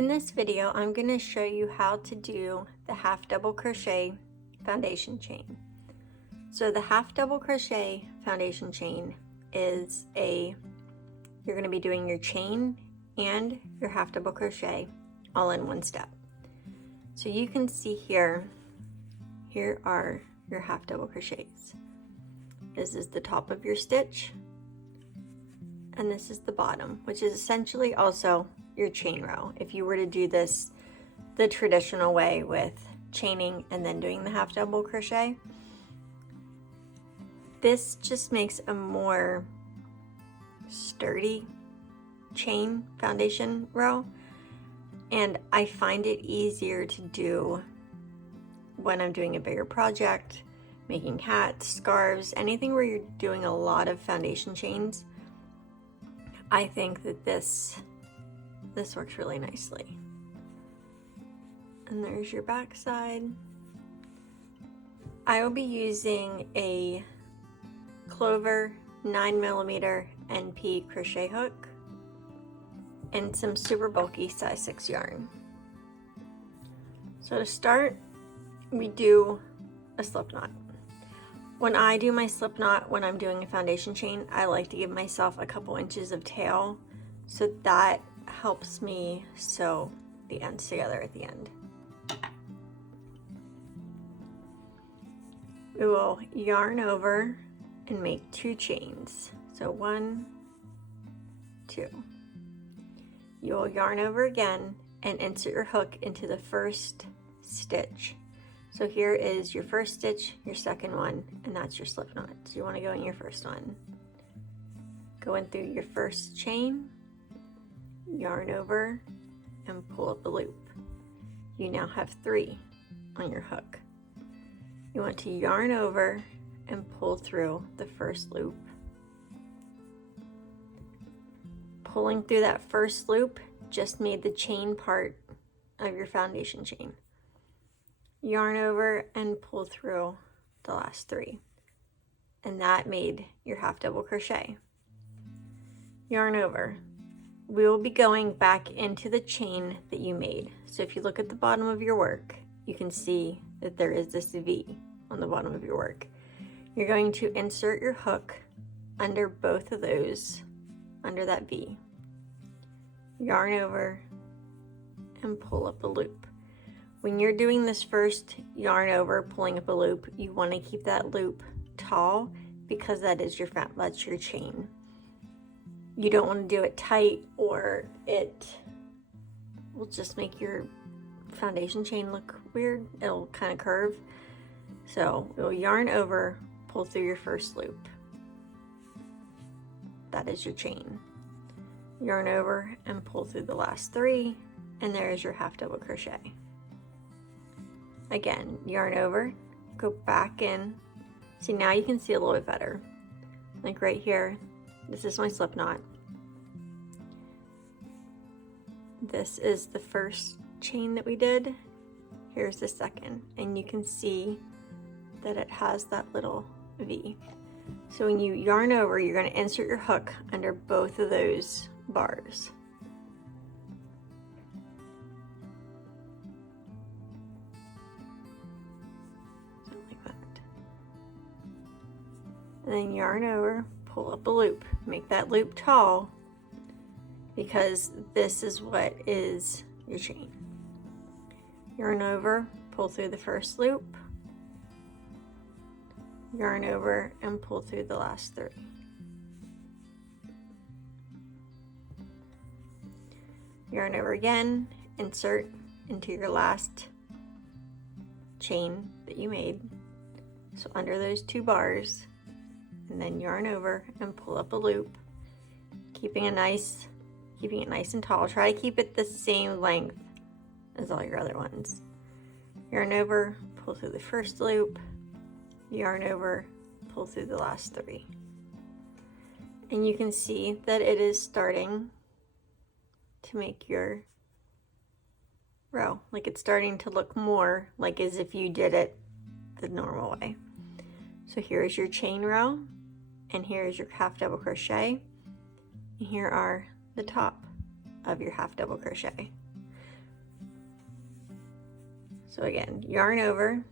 In this video, I'm going to show you how to do the half double crochet foundation chain. So the half double crochet foundation chain is you're going to be doing your chain and your half double crochet all in one step. So you can see here are your half double crochets. This is the top of your stitch, and this is the bottom, which is essentially also your chain row. If you were to do this the traditional way with chaining and then doing the half double crochet, this just makes a more sturdy chain foundation row, and I find it easier to do when I'm doing a bigger project, making hats, scarves, anything where you're doing a lot of foundation chains. I think that this works really nicely. And there's your back side. I will be using a Clover 9mm NP crochet hook and some super bulky size 6 yarn. So to start, we do a slip knot. When I do my slip knot when I'm doing a foundation chain, I like to give myself a couple inches of tail, so that helps me sew the ends together at the end. We will yarn over and make 2 chains. So 1, 2. You will yarn over again and insert your hook into the first stitch. So here is your first stitch, your second one, and that's your slip knot. So you want to go in your first one. Go in through your first chain, yarn over, and pull up a loop. You now have 3 on your hook. You want to yarn over and pull through the first loop. Pulling through that first loop just made the chain part of your foundation chain. Yarn over and pull through the last 3, and that made your half double crochet. Yarn over. We will be going back into the chain that you made. So if you look at the bottom of your work, you can see that there is this V on the bottom of your work. You're going to insert your hook under both of those, under that V. Yarn over and pull up a loop. When you're doing this first yarn over, pulling up a loop, you want to keep that loop tall because that's your chain. You don't want to do it tight or it will just make your foundation chain look weird. It'll kind of curve. So you'll yarn over, pull through your first loop. That is your chain. Yarn over and pull through the last 3, and there is your half double crochet. Again, yarn over, go back in. See, now you can see a little bit better. Like right here, this is my slip knot. This is the first chain that we did. Here's the second, and you can see that it has that little V. So when you yarn over, you're going to insert your hook under both of those bars. And then yarn over, pull up a loop. Make that loop tall because this is what is your chain. Yarn over, pull through the first loop. Yarn over and pull through the last 3. Yarn over again, insert into your last chain that you made. So under those 2 bars, and then yarn over and pull up a loop, keeping it nice and tall. Try to keep it the same length as all your other ones. Yarn over, pull through the first loop, yarn over, pull through the last 3. And you can see that it is starting to make your row. Like it's starting to look more like as if you did it the normal way. So here's your chain row, and here's your half double crochet, and here are the top of your half double crochet. So again, yarn over,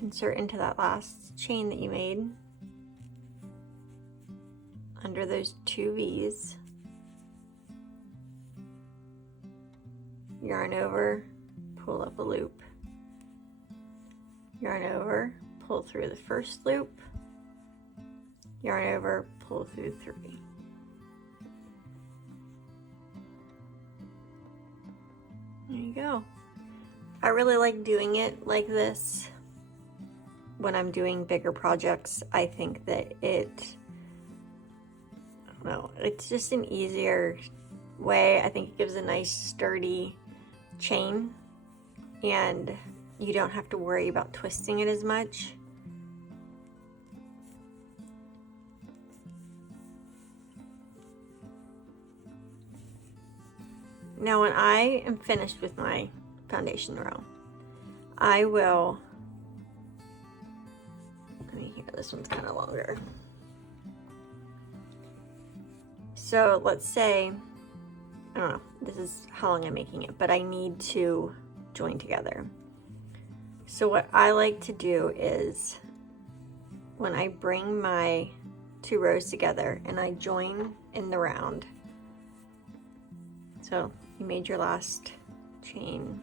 insert into that last chain that you made under those 2 V's, yarn over, pull up a loop, yarn over, pull through the first loop, yarn over, pull through 3. There you go. I really like doing it like this when I'm doing bigger projects. I think that I don't know, it's just an easier way. I think it gives a nice sturdy chain and you don't have to worry about twisting it as much. Now when I am finished with my foundation row, I will, let me hear, this one's kind of longer. So let's say, I don't know, this is how long I'm making it, but I need to join together. So what I like to do is when I bring my 2 rows together and I join in the round, so you made your last chain,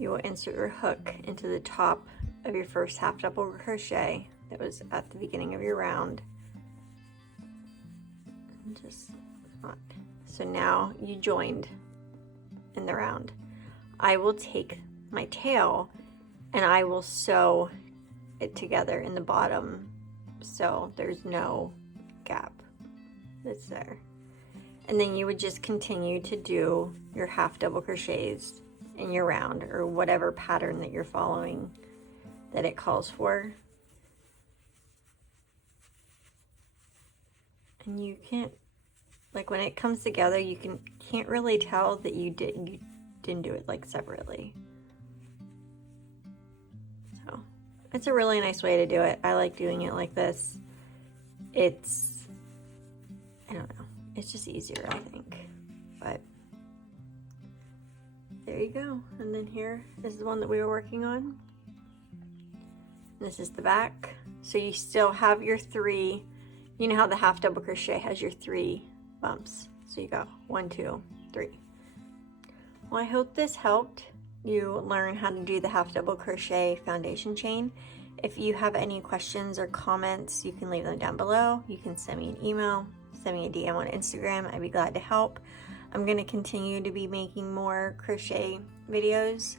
you will insert your hook into the top of your first half double crochet that was at the beginning of your round. And just not. So now you joined in the round. I will take my tail and I will sew it together in the bottom so there's no gap that's there. And then you would just continue to do your half double crochets in your round or whatever pattern that you're following that it calls for. And you can't, like when it comes together, you can't really tell that you didn't do it like separately. So it's a really nice way to do it. I like doing it like this. It's, I don't know, it's just easier, I think. But there you go. And then here is the one that we were working on. This is the back. So you still have your 3, you know how the half double crochet has your 3 bumps. So you go 1, 2, 3. Well, I hope this helped you learn how to do the half double crochet foundation chain. If you have any questions or comments, you can leave them down below. You can send me an email, send me a DM on Instagram. I'd be glad to help. I'm going to continue to be making more crochet videos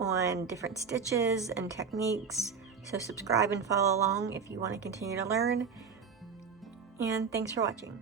on different stitches and techniques. So subscribe and follow along if you want to continue to learn. And thanks for watching.